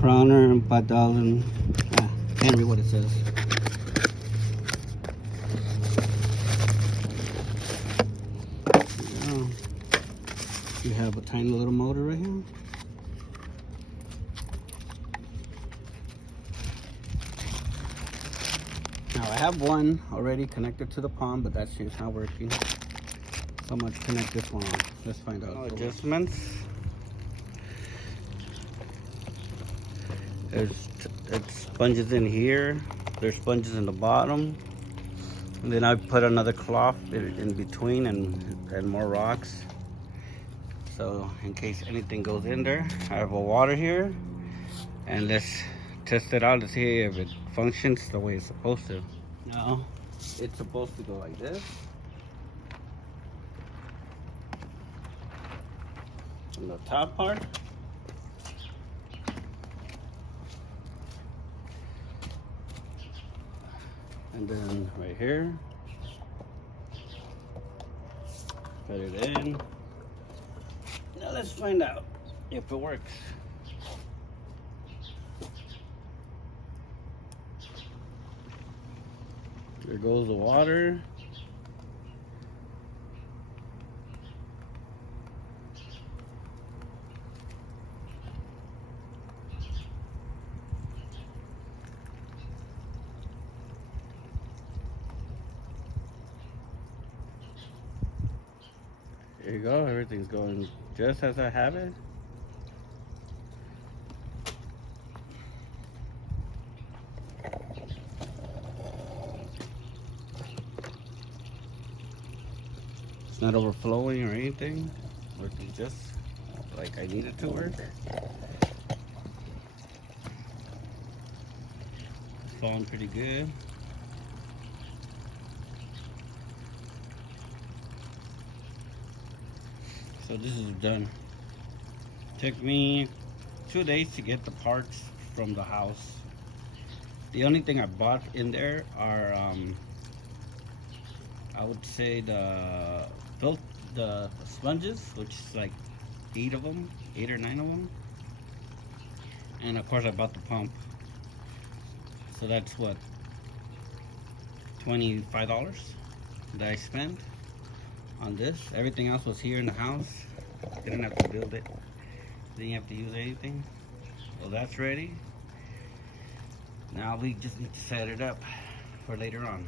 GROWNEER 5,000. Can't read what it says. You have a tiny little motor right here. Now I have one already connected to the pump, but that's just not working. So I'm gonna connect this one on. Let's find out. Adjustments. There's sponges in here. There's sponges in the bottom. And then I put another cloth in between and more rocks. So in case anything goes in there, I have a water here. And let's test it out to see if it functions the way it's supposed to. Now, it's supposed to go like this. On the top part. And then right here. Put it in. Now let's find out if it works. There goes the water. There you go, everything's going just as I have it. It's not overflowing or anything. Working just like I need it to work. It's flowing pretty good. So this is done. Took me 2 days to get the parts from the house. The only thing I bought in there are I would say the sponges, which is like 8 of them, 8 or 9 of them. And of course I bought the pump. So that's what, $25 that I spent on this. Everything else was here in the house. Didn't have to build it. Didn't have to use anything. Well, that's ready. Now we just need to set it up for later on.